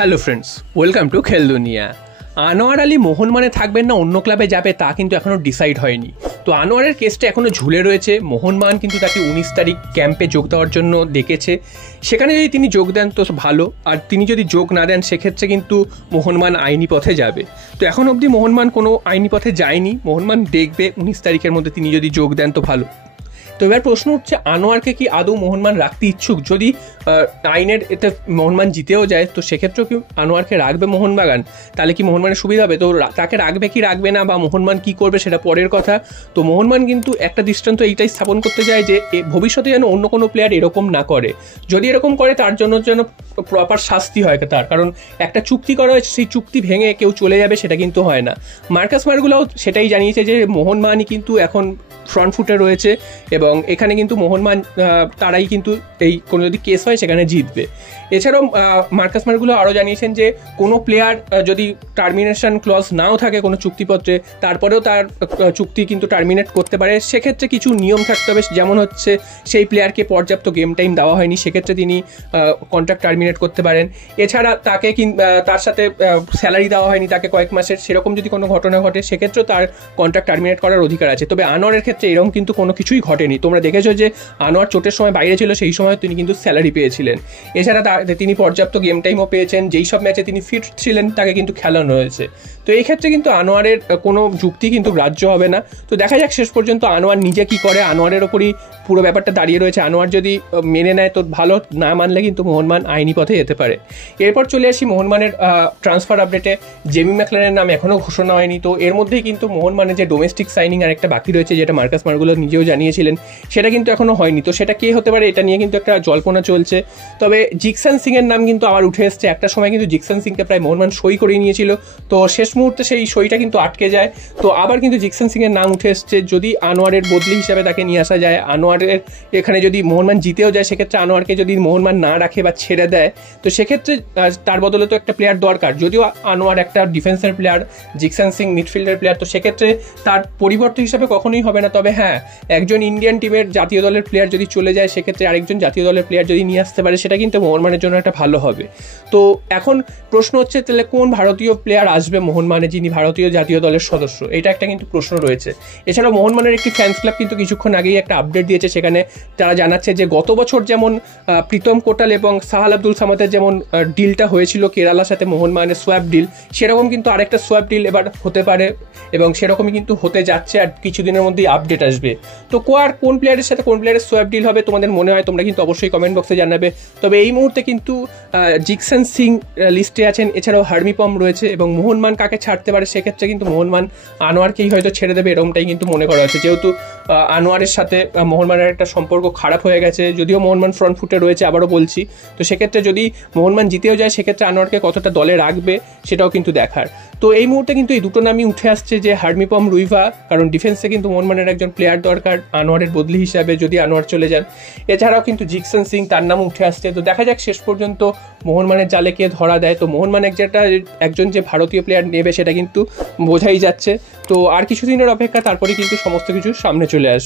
Hello friends, welcome to খেল দুনিয়া। আনোয়ার আলী মোহনবাগানে থাকবেন না অন্য ক্লাবে যাবে তা কিন্তু এখনও ডিসাইড হয়নি। তো আনোয়ারের কেসটা এখনও ঝুলে রয়েছে। মোহনবাগান কিন্তু তাকে 19 তারিখ ক্যাম্পে যোগ দেওয়ার জন্য ডেকেছে। সেখানে যদি তিনি যোগ দেন তো ভালো, আর তিনি যদি যোগ না দেন সেক্ষেত্রে কিন্তু মোহনবাগান আইনি পথে যাবে। তো এখন অবধি মোহনবাগান কোনো আইনি পথে যায়নি। মোহনবাগান দেখবে 19 তারিখের মধ্যে তিনি যদি যোগ দেন তো ভালো। তো এবার প্রশ্ন উঠছে, আনোয়ারকে কি আদৌ মোহনবাগান রাখতে ইচ্ছুক? যদি আইনের এতে মোহনবাগান জিতেও যায় তো সেক্ষেত্রেও কি আনোয়ারকে রাখবে মোহনবাগান? তাহলে কি মোহনবাগানের সুবিধা হবে? তো তাকে রাখবে কি রাখবে না, বা মোহনবাগান কি করবে সেটা পরের কথা। তো মোহনবাগান কিন্তু একটা দৃষ্টান্ত এইটাই স্থাপন করতে চায় যে ভবিষ্যতে যেন অন্য কোনো প্লেয়ার এরকম না করে। যদি এরকম করে তার জন্য যেন প্রপার শাস্তি হয় তার, কারণ একটা চুক্তি করা হয়েছে, সেই চুক্তি ভেঙে কেউ চলে যাবে সেটা কিন্তু হয় না। মার্কাস মার্গুলাও সেটাই জানিয়েছে যে মোহনবাগানই কিন্তু এখন ফ্রন্ট ফুটে রয়েছে এবং এখানে কিন্তু মোহনবাগান তারাই কিন্তু এই কোনো যদি কেস হয় সেখানে জিতবে। এছাড়াও মার্কাস মার্গুলো আরও জানিয়েছেন যে কোনো প্লেয়ার যদি টার্মিনেশন ক্লজ নাও থাকে কোনো চুক্তিপত্রে, তারপরেও তার চুক্তি কিন্তু টার্মিনেট করতে পারে। সেক্ষেত্রে কিছু নিয়ম থাকতে হবে, যেমন হচ্ছে সেই প্লেয়ারকে পর্যাপ্ত গেম টাইম দেওয়া হয়নি, সেক্ষেত্রে তিনি কন্ট্রাক্ট টার্মিনেট করতে পারেন। এছাড়া তাকে তার সাথে স্যালারি দেওয়া হয়নি তাকে কয়েক মাসের, সেরকম যদি কোনো ঘটনা ঘটে সেক্ষেত্রেও তার কন্ট্রাক্ট টার্মিনেট করার অধিকার আছে। তবে আনোয়ারের ক্ষেত্রে এরকম কিন্তু কোনো কিছুই ঘটেনি। তোমরা দেখেছো যে আনোয়ার চোটের সময় বাইরে ছিল, সেই সময় তিনি কিন্তু স্যালারি পেয়েছিলেন। এছাড়া তিনি পর্যাপ্ত গেম টাইমও পেয়েছেন, যেই সব ম্যাচে তিনি ফিট ছিলেন তাকে কিন্তু খেলানো হয়েছে। তো এই ক্ষেত্রে কিন্তু আনোয়ারের কোনো যুক্তি কিন্তু গ্রাহ্য হবে না। তো দেখা যাক শেষ পর্যন্ত আনোয়ার নিজে কি করে। আনোয়ারের ওপরই পুরো ব্যাপারটা দাঁড়িয়ে রয়েছে। আনোয়ার যদি মেনে নেয় তো ভালো, না মানলে কিন্তু মোহনবাগান আইনি পথে যেতে পারে। এরপর চলে আসি মোহনবাগানের ট্রান্সফার আপডেটে। জেমি ম্যাকলারেনের নাম এখনও ঘোষণা হয়নি। তো এর মধ্যেই কিন্তু মোহনবাগানের যে ডোমেস্টিক সাইনিং আর একটা বাকি রয়েছে, যেটা মার্কাস মার্গুলো নিজেও জানিয়েছিলেন, সেটা কিন্তু এখনও হয়নি। তো সেটা কে হতে পারে এটা নিয়ে কিন্তু একটা জল্পনা চলছে। তবে জিকসান সিংয়ের নাম কিন্তু আবার উঠে এসছে। একটা সময় কিন্তু জিকসান সিংকে প্রায় মোহনবাগান সই করে নিয়েছিল, তো শেষ মুহূর্তে সেই সইটা কিন্তু আটকে যায়। তো আবার কিন্তু জিকসান সিংয়ের নাম উঠে এসছে। যদি আনোয়ারের বদলি হিসাবে তাকে নিয়ে আসা যায়, আনোয়ারের এখানে যদি মোহনবাগান জিতেও যায়, সেক্ষেত্রে আনোয়ারকে যদি মোহনবাগান না রাখে বা ছেড়ে দেয় তো সেক্ষেত্রে তার বদলে তো একটা প্লেয়ার দরকার। যদিও আনোয়ার একটা ডিফেন্সের প্লেয়ার, জিকসান সিং মিডফিল্ডের প্লেয়ার, তো সেক্ষেত্রে তার পরিবর্তন হিসাবে কখনোই হবে না। তবে হ্যাঁ, একজন ইন্ডিয়ান টিমের জাতীয় দলের প্লেয়ার যদি চলে যায় সেক্ষেত্রে আরেকজন জাতীয় দলের প্লেয়ার যদি নিয়ে আসতে পারে সেটা কিন্তু মোহনবাগানের জন্য একটা ভালো হবে। তো এখন প্রশ্ন হচ্ছে তাহলে কোন ভারতীয় প্লেয়ার আসবে মোহনবাগানে, যিনি ভারতীয় জাতীয় দলের সদস্য, এটা একটা কিন্তু প্রশ্ন রয়েছে। এছাড়াও মোহনবাগানের একটি ফ্যান্স ক্লাব কিন্তু কিছুক্ষণ আগেই একটা আপডেট দিয়েছে। সেখানে তারা জানাচ্ছে যে গত বছর যেমন প্রীতম কোটাল এবং সাহাল আব্দুল সামাদের যেমন ডিলটা হয়েছিল কেরালার সাথে মোহনবাগানের সোয়াপ ডিল, সেরকম কিন্তু আরেকটা সোয়াপ ডিল এবার হতে পারে এবং সেরকমই কিন্তু হতে যাচ্ছে। আর কিছুদিনের মধ্যেই আপডেট আসবে। তো কোন প্লেয়ারের সাথে কোন প্লেয়ারের সোয়াপ ডিল হবে তোমাদের মনে হয় তোমরা কিন্তু অবশ্যই কমেন্ট বক্সে জানাবে। তবে এই মুহূর্তে কিন্তু জিকসান সিং লিস্টে আছেন, এছাড়াও হার্মিপম রয়েছে এবং মোহনবাগান কাকে ছাড়তে পারে সেক্ষেত্রে কিন্তু মোহনবাগান আনোয়ারকেই হয়তো ছেড়ে দেবে, এরকমটাই কিন্তু মনে করা হচ্ছে। যেহেতু আনোয়ারের সাথে মোহনবাগানের একটা সম্পর্ক খারাপ হয়ে গেছে, যদিও মোহনবাগান ফ্রন্ট ফুটে রয়েছে আবারও বলছি। তো সেক্ষেত্রে যদি মোহনবাগান জিতেও যায় সেক্ষেত্রে আনোয়ারকে কতটা দলে রাখবে সেটাও কিন্তু দেখার। তো এই মুহূর্তে কিন্তু এই দুটো নামই উঠে আসছে, যে হার্মিপম রুইভা, কারণ ডিফেন্সে কিন্তু মোহনবাগানের একজন প্লেয়ার দরকার আনোয়ারের বদলি হিসাবে যদি আনোয়ার চলে যান। এছাড়াও কিন্তু জিকসান সিং, তার নাম উঠে আসছে। তো দেখা যাক শেষ পর্যন্ত মোহনবাগানের জালে কে ধরা দেয়। তো মোহনবাগান একজন যে ভারতীয় প্লেয়ার নেবে সেটা কিন্তু বোঝাই যাচ্ছে। তো আর কিছুদিনের অপেক্ষা, তারপরে কিন্তু সমস্ত কিছু সামনে চলে আসবে।